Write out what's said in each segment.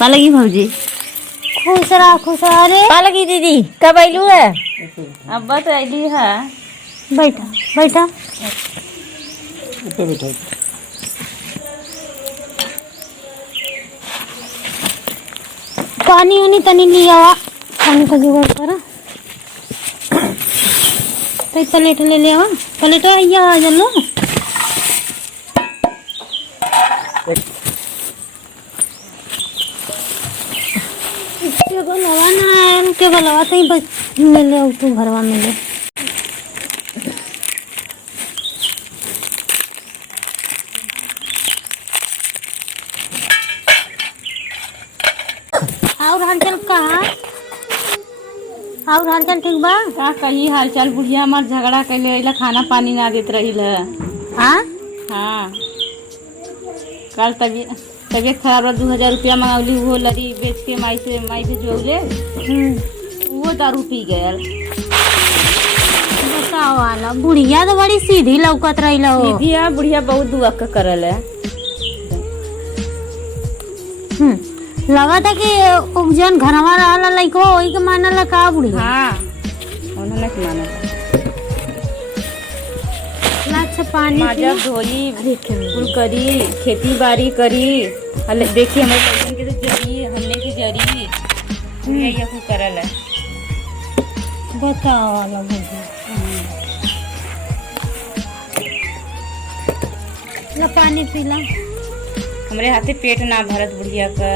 पालगी भौजी खुश रहा खुश रहा रे। पालगी दीदी कब आयलू है? अब्बा तो आयली है। बैठा बैठा बैठा पानी वानी तनी लिया हुआ पानी का जुगाड़ करा तो प्लेट ले लिया हुआ प्लेट आइया आ जल्लो के बोलवा ना के बोलवा तो बस ले ले तू घरवा में ले और हालचाल कहा और हालचाल ठीक बा का कही हालचाल बुढ़िया हमार झगड़ा कैले अइला खाना पानी ना देत रही है। हाँ हाँ कल तबीयत खराब रहा 2000 रुपया मंगौली वो लड़ी बेच के माई से जोले वो दारू पी गया। बताओ वाला बुढ़िया तो बड़ी सीधी लौकत रही लो सीधी है बुढ़िया बहुत दुआ का करल है। लगा था कि उपजन घरवा रहला लइको ओही के मानला का बुढ़िया। हाँ उन्होंने के माना अच्छा पानी माजा धोई फूल करी खेती बाड़ी करी देखिए हमारे बच्चन के तो जरी हमने की जरी बुढ़िया ये करल है। बताओ वाला बुढ़िया ला पानी पीला हमारे हाथे पेट ना भरत बुढ़िया का।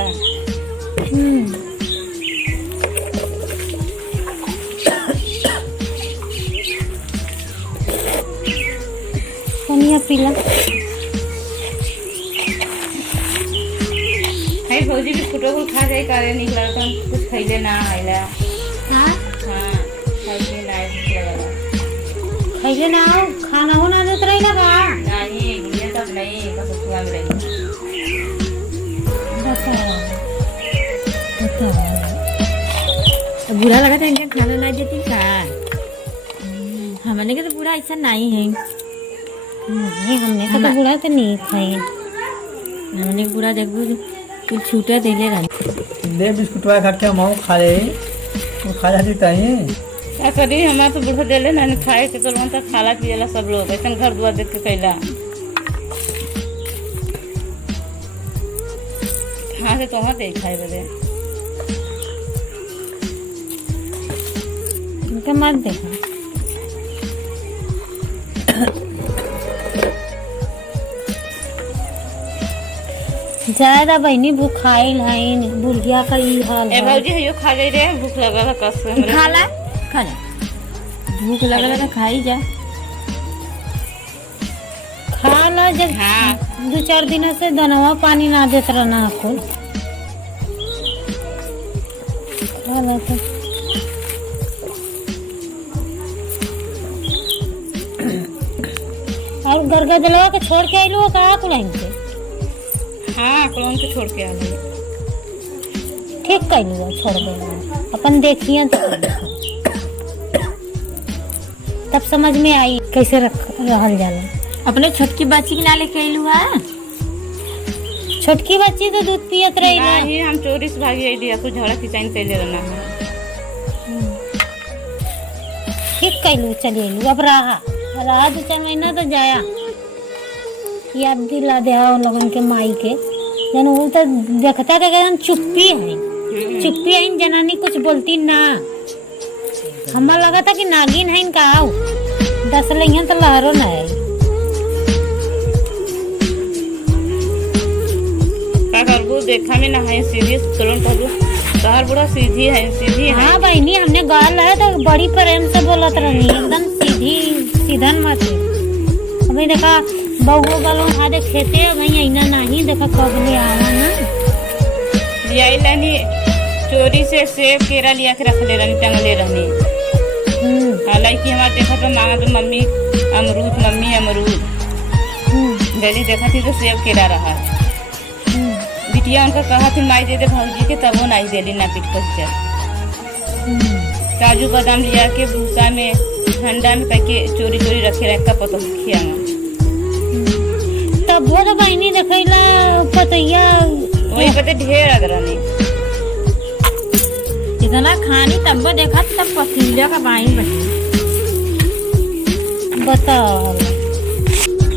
पानिया पीला है भौजी भी फुटो को खा जाए कारे नहीं लगता कुछ खइले ना आइला। हाँ हाँ खइले ना लगला खइले ना आओ खाना हो ना देत रही ना का नहीं बुढ़िया तब नहीं बस सुआ में रही। बुरा लगा था इनका खाना ना देती का हमने के तो पूरा ऐसा नहीं है। नहीं हमने का तो बुरा तो नहीं खाई हमने पूरा देखो कुछ छूटा दे ले रहा ले बिस्कुट खा के हम खा ले वो खा जाती ताई क्या करी हमारा तो बुढ़ा दे ले ना खाए के तो तक खाला पियला सब लोग ऐसा घर दुआर देख के कैला हाँ से तो दे खाए बोले इनका मत देखा ज्यादा बहनी भूखाइल है बुढ़िया का ई हाल ए भौजी हयो खा गई रे भूख लगल कस खा ला भूख लगल तो खाई जा खा ला जब हाँ 2-4 दिन से दनवा पानी ना देत रहना कुल खा ला तो और गरगा जलवा के छोड़ के आइलो का कुलाइन के हाँ कौन के छोड़ के आ गई ठीक कैलू छोड़ गए अपन देखिए तो तब समझ में आई कैसे रहल जाला। अपने छोटकी बच्ची के ना लेके आइलू है छोटकी बच्ची तो दूध पियत रही नहीं हम चोरी से भागी आई दिया कुछ झगड़ा किचाइन कैले रहना है। ठीक कैलू चलिए अब रहा 2-4 महीना तो जाया याद दिला दे लोगन के माई के जन वो तो देखता था कि चुप्पी है जनानी कुछ बोलती ना हमारा लगा था कि नागिन है इनका आओ 10 लइहन तो लहरो ना है का करबू देखा में ना है सीधी तुरंत करू शहर बड़ा सीधी है। हाँ बहनी हमने गाल है तो बड़ी प्रेम से बोलत रहनी एकदम सीधन मत हमें देखा बहुओ बालों हाथे खेते वही आईना नहीं देखा कब ले आवा ना लियाई लानी चोरी से सेब केरा लिया के रख ले रहनी टंगले रहनी हालांकि हमारे देखा तो मांगा तो मम्मी अमरूद जैसे देखा थी तो सेब केरा रहा बिटिया उनका कहा थी माई दे दे भौजी के तब वो नहीं देली ना पीट कर काजू बादाम लिया के भूसा में ठंडा में करके चोरी रखे रख का पतो खिया तब वो तो बहनी देखला पतैया वही पर बते ढेर अदरनी इतना खानी तब देखा तब पसीना का बाई बची बताओ।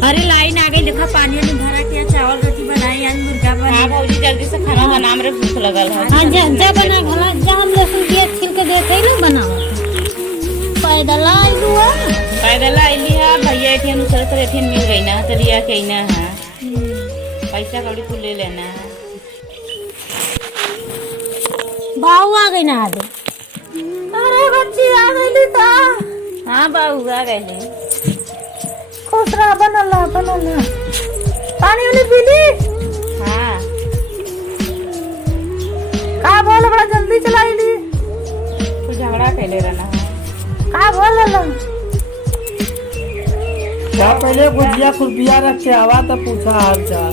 अरे लाइन आ गई, देखा पानी में भरा के चावल रोटी बनाई, आज मुर्गा हाँ बना। भौजी जल्दी से खाना बना, हमरे भूख लगल है। हाँ जा बना भला, जा हम लहसुन प्याज छील के देते ना बनाओ। पैदल आइलू है, पैदल आइली है भैया एठियन दूसरे से एठियन मिल गई ना तो लिया के ना है, पैसा कौड़ी तू ले लेना है। बाऊ आ गई ना आगे। अरे बच्ची आ गई तो। हाँ बाबू आ गए। खुश रहा, बनला बनला। पानी वाली पीली? हाँ का बोल बड़ा जल्दी चलाईली? तू झगड़ा कैले रहना है का बोल लो? क्या पहले गुजिया खुरपिया रख के आवा तो पूछा हाल चाल।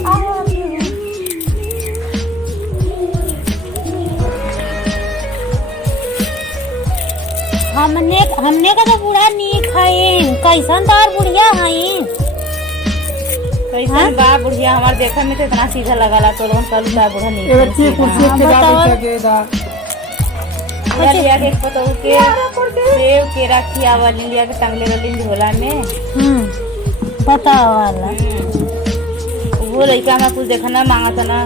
हमने का तो बूढ़ा नहीं खाइन, कैसन तार बुढ़िया हईन? कैसन बा बुढ़िया, हमारे देखा में तो इतना सीधा लगाला तो लोगन कल का बुढ़ा नहीं ये बच्ची कुर्सी के बताओ। गाड़ी चकेदा। लिया के पतो के सेव केरा खियावा लिया के टंगले रली झोला में। बताओ वाला। वो लड़का में कुछ देखा ना मांगा था ना,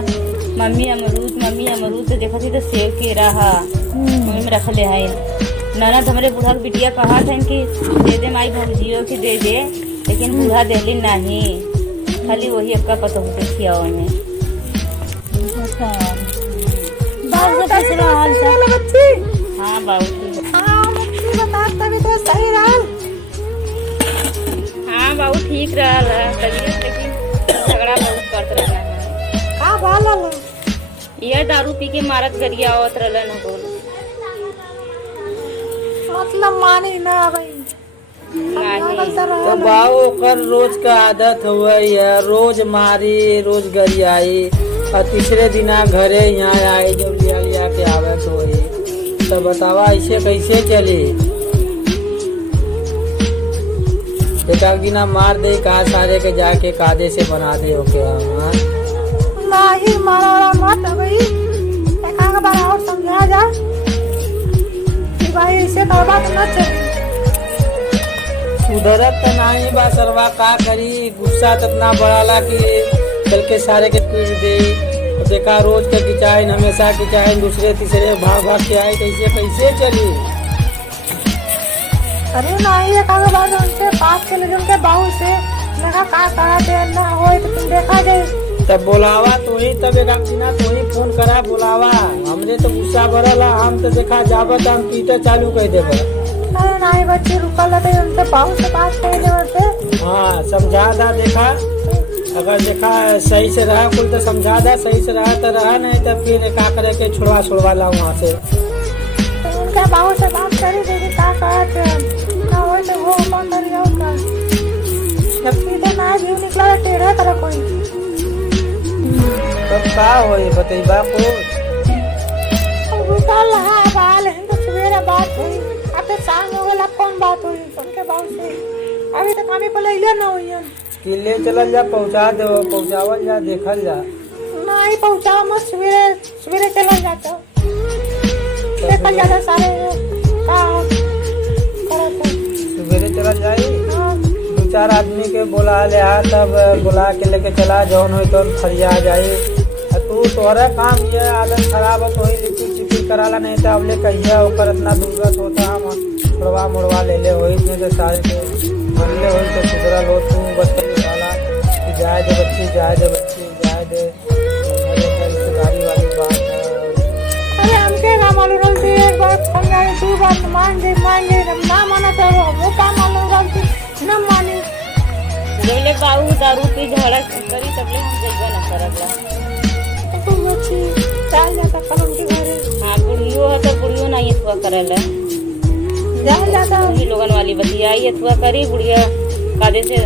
मम्मी अमरूद तो देखा थी तो सेव केरा हा मम्मी में रख ले है। ननद हमारे बूढ़ा के बिटिया कहा था कि दे दे माई भौजियों की दे दे, लेकिन बूढ़ा देली नहीं, खाली वही अक्का पतो के खियाओ ने। हाँ बाबू हाँ बाबू ठीक रहा, लेकिन झगड़ा बहुत करते रहना। ये दारू पी के मारत गरिया आवत रहलन हो। मतलब मानी ना भाई। तो बाऊ ओकर रोज का आदत हुआ है, रोज मारी रोज गरियाई, और तीसरे दिना घरे यहाँ आई जब लिया के आवे तो बतावा ऐसे कैसे चली? एक दिना मार दे कहा सारे के जाके कादे से बना दे ओके। नहीं मारा मत भाई, एक बार और समझा जा कि भाई ऐसे करवा तो ना चले। सुधरत तो नहीं बा सरवा, का करी गुस्सा इतना बढ़ाला कि चल के सारे के पीट दे। देखा रोज के किचाइन हमेशा किचाइन, दूसरे तीसरे भाग के आए, कैसे चली? अरे नहीं एक बार उनसे बात के लिए उनके बाहू से लगा का कहा दे ना हो तो तुम देखा जाए। तब बोलावा तो ही, तब एक दिना तो ही फोन करा बोलावा। हमने तो गुस्सा भरला, हम तो देखा जाबत हम पीटे चालू कर देबे। अरे नहीं बच्चे रुकल रहते, उनसे बाहू से बात कर ले। हाँ समझा दा, देखा अगर देखा सही से रहा कुल तो समझा दा, सही से रहा तो रहा, नहीं तो फिर का करे के छुड़वा ला वहाँ से। तो उनके बाहू से बात करी देखी का ना हो तो वो कौन कर जाओ का जब सीधे ना जीव निकला टेढ़ा तरह कोई। तब का होई बतैबा को? रुकल रहा बाल है तो सवेरे बात हुई, अब तो शाम हो गया, कौन बात हुई उनके बाहू से? अभी तक हमें पहले इले ना हुई है। किले चलल जा, पहुँचा दे, पहुँचावल जा, देखल जा। नहीं पहुँचाओ मत, सवेरे चला जाता देखल जाता सारे सवेरे चलल जाई। 2-4 आदमी के बुला ले आ, तब बुला के लेके चला, जौन हो तो फरिया जाई। तू तोहरा काम ये आदत खराब है, तो ही लिपी कराला, नहीं तो अब ले कहिया ओकर इतना दुर्गत होता, हम मुड़वा ले होई नहीं तो सारे के बनले होई तो सुधरल हो। तू बस वाला जाए दे बच्ची, जाए दे गाड़ी वाली बात है। अरे हमके ना मालूम थी, एक बात समझाई, 2 बात मान जे ना माना तो वो का मालूम थी न मानी। जबले बाबू दारू पी झगड़ा करी तबले हम जइबे ना करबला। तू बच्ची चल जाता कलम के घरे। हाँ बुढ़ियो है तो बुढ़ियो नहीं अथवा करेला, चल जाता बुढ़ी लोगन वाली बतियाई अथवा करी, बुढ़िया कादे से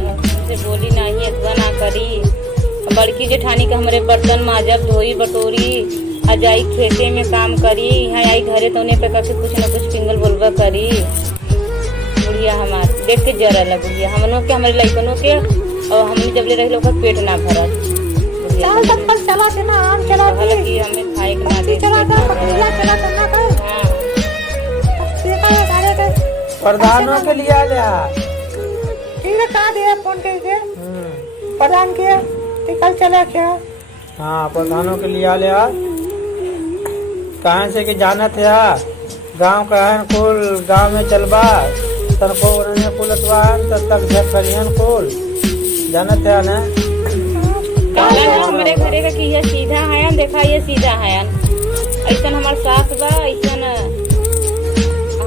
बोली नहीं अथवा ना करी। बड़की जेठानी के हमारे बर्तन माजब धोई बटोरी, आ जाई खेते में काम करी, यहाँ आई घरे तो उन्हें पे कभी कुछ न कुछ पिंगल बोलबा करी। बुढ़िया हमार देख के जरा ला बुढ़िया हमनों के, हमारे लड़कनों के, और हमने जब ले रही लोग पेट ना भरत ले चल तब कल चला के ना आम चला कहला के कि हमें खाए के ना दे चला के पकड़िया चला करना कर हाँ देखा है सारे के प्रधानों के लिए आ जा। ठीक है का दे फोन के प्रधान के तो कल चला क्या हाँ प्रधानों के लिए आ ले आ। कहाँ से कि जानत है गांव कहन कुल गांव में चलबा तनको उन्होंने पुलतवान तब तक झरियन कुल जानत है ना। कहला ना हमारे घरे का कि ये सीधा है देखा ये सीधा है ऐसा हमार सास बा ऐसा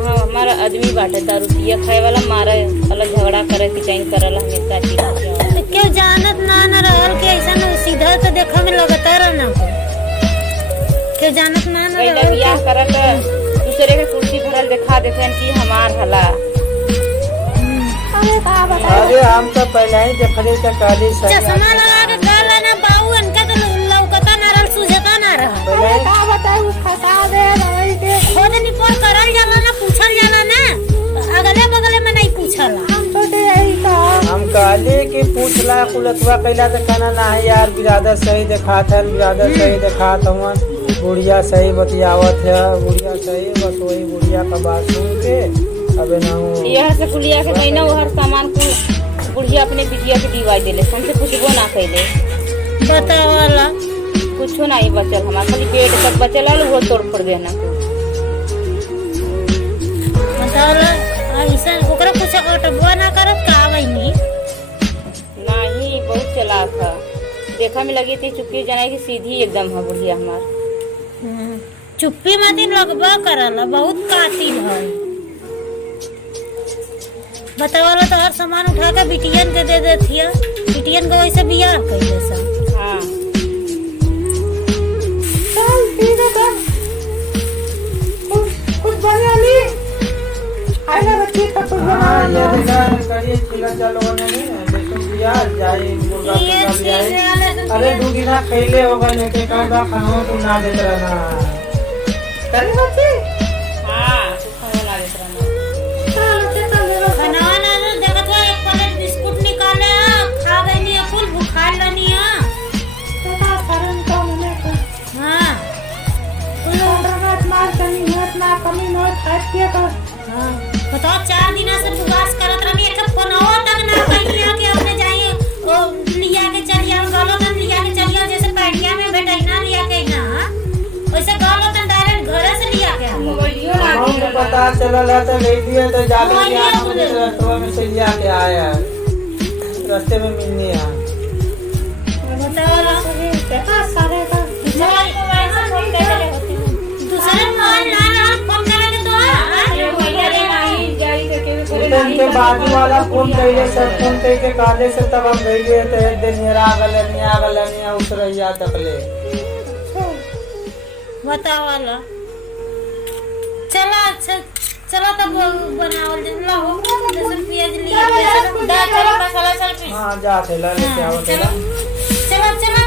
हाँ हमारा आदमी बाटे दारू पिया खाए वाला मारे अलग झगड़ा करे कि कहीं करल हमेशा चीज क्यों जानत ना रहल के ऐसा न सीधा तो देखा में लगता रहना क्यों जानत ना पहले रहल बियाह करत दूसरे के कुर्सी भरल देखा देते कि हमार हला अरे का बता अरे हम तो पहले ही देखले तो काली सही चश्मा लगा के गला ना बाऊ इनका तो लौकता ना रहल सुझता ना रहल पहले ही का बताऊ खटा दे रही के खुद निपोर करल जाला ना पूछल जाला ना अगले बगले में नहीं पूछला हम तो दे यही का हम कहले कि पूछला कुलतवा कैला तो कहना ना है यार बिरादर सही दिखात है बिरादर सही दिखात हूँ बुढ़िया सही बतियावत है बुढ़िया सही बस वही बुढ़िया का बात सुन के अबे ना हूँ यह से कुलिया के महीना वो हर सामान को बुढ़िया अपने बिटिया के दिवाई देले हमसे कुछबो ना कैले बतावला कुछो नहीं बचल हमार खाली पेट तक बचल है वो तोड़ फोड़ देना बतावला ऐसा ओकरा कुछ अटबो ना करत का वही नहीं बहुत चलाक है देखा में लगी थी चुप्पी जना की सीधी एकदम है बुढ़िया हमार चुप्पी मती लगबा करला बहुत कातिल है बतावला तो हर सामान उठा के बिटियन के दे देथिया बिटियन को वैसे बियाह कैले सा हाँ चल ठीक है कुछ बना ली आइना बच्ची का कुछ हाँ ये बना देखा करिए चिल्ला चलो नहीं देखो यार जाए मुर्गा ये कुत्ता भी चीज आए वाले अरे दो दिन खेले होगा लेके कहूँगा खाओ तुम ना देते रहना चल बच्ची हाँ कुछ ना देख रहा खाना ना देखत है एक प्लेट बिस्कुट निकाले खा गई फुल बुखार लनी है तो करन तो मने हां कोई ऑर्डर मार कनी होत ना कमी न खाए पिए का हां बताओ 4 दिन से बुगास करत रही एक फोन हो तक ना कहिया कि अपने जाइए ओ लिया के चलिया गलो तन लिया के चलिया जैसे पैडिया में बैठैना लिया के ना वैसे गलो तन डायरेक्ट घर से लिया के हमको पता चलल है तो ले लिए तो जाके क्या मुझे रास्ते में से लिया के आया रास्ते में मिलने आ बताओ देखा सारे का दूसरे फोन ना फोन करे तो उनके बाजू वाला फोन कइले सब फोन कइ के काले से तब हम गइले तो एक दिन मेरा गलनिया उसरैया तकले बताओ वाला चला चलो तब बनाओ ला हो जैसे प्याज लिया चल मसाला चल हां जा थे ला लेके आओ चलो चलो